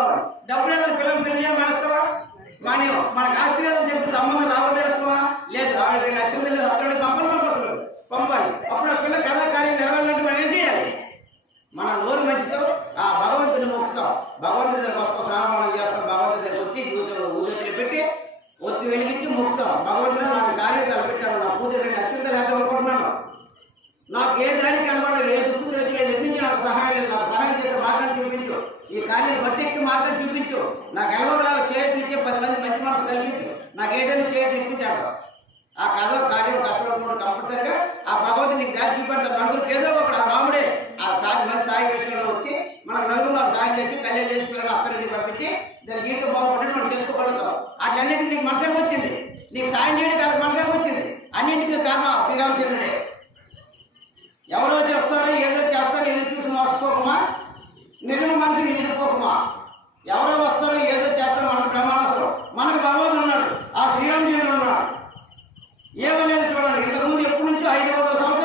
రావాలి డబ్బులు ఏదైనా పిల్లలు పెళ్ళి నడుస్తావా మన మనకు ఆస్తి లేదని చెప్పి సంబంధం రావదేస్తావా లేదు ఆవిడ రెండు లక్షలు లేదు అతడు పంపలు పంపకలు పంపాలి. అప్పుడు ఆ పిల్ల కథా కార్యం నెరవేరాలంటే మనం ఏం చేయాలి? మన నోరు మంచితో ఆ భగవంతుని మొక్కుతాం. భగవంతుడి దగ్గర వస్తాం స్నానం చేస్తాం భగవంతుడి దగ్గర వచ్చి ఊదులు పెట్టి ఒత్తి వెలిగించి మొక్కుతాం. భగవంతుడు నాకు కార్యం తలపెట్టాను నా పూజ రెండు లక్షలు లేక నాకు ఏ దానికి కనబడలేదు ఏ దుఃఖం లేదు లేదు ఎన్నించి నాకు సహాయం లేదు నాకు సహాయం చేసే మార్గం చూపించు ఈ కార్యం బట్టెక్కి మార్గం చూపించు. నాకు ఎలవలాగా చేతులకి పది మంది మంచి మనసు కల్పించు. నాకు ఏదైనా చేతి ఇప్పించాడు ఆ కథ కార్యం కష్టం కంపల్సరిగా ఆ భగవంతుడు నీకు దారి చూపెడతాడు. నలుగురికి ఏదో ఒకడు ఆ రాముడే. ఆ సాయి మంచి సాయి విషయంలో వచ్చి మనకు నలుగురు నాకు సాయం చేసి కళ్యాణ్ చేసి పిల్లలు అత్తని పంపించి దాని జీవితం బాగుపడి మనం చేసుకోగలుగుతాం. అట్లన్నింటికి నీకు మనసుకు వచ్చింది. నీకు సాయం చేయడానికి అది మనసుకు వచ్చింది. అన్నింటికి కారణం శ్రీరామచంద్రుడే. ఎవరో ఏమనేది చూడండి. ఇంతకుముందు ఎప్పటి నుంచో ఐదు వందల సంవత్సరాలు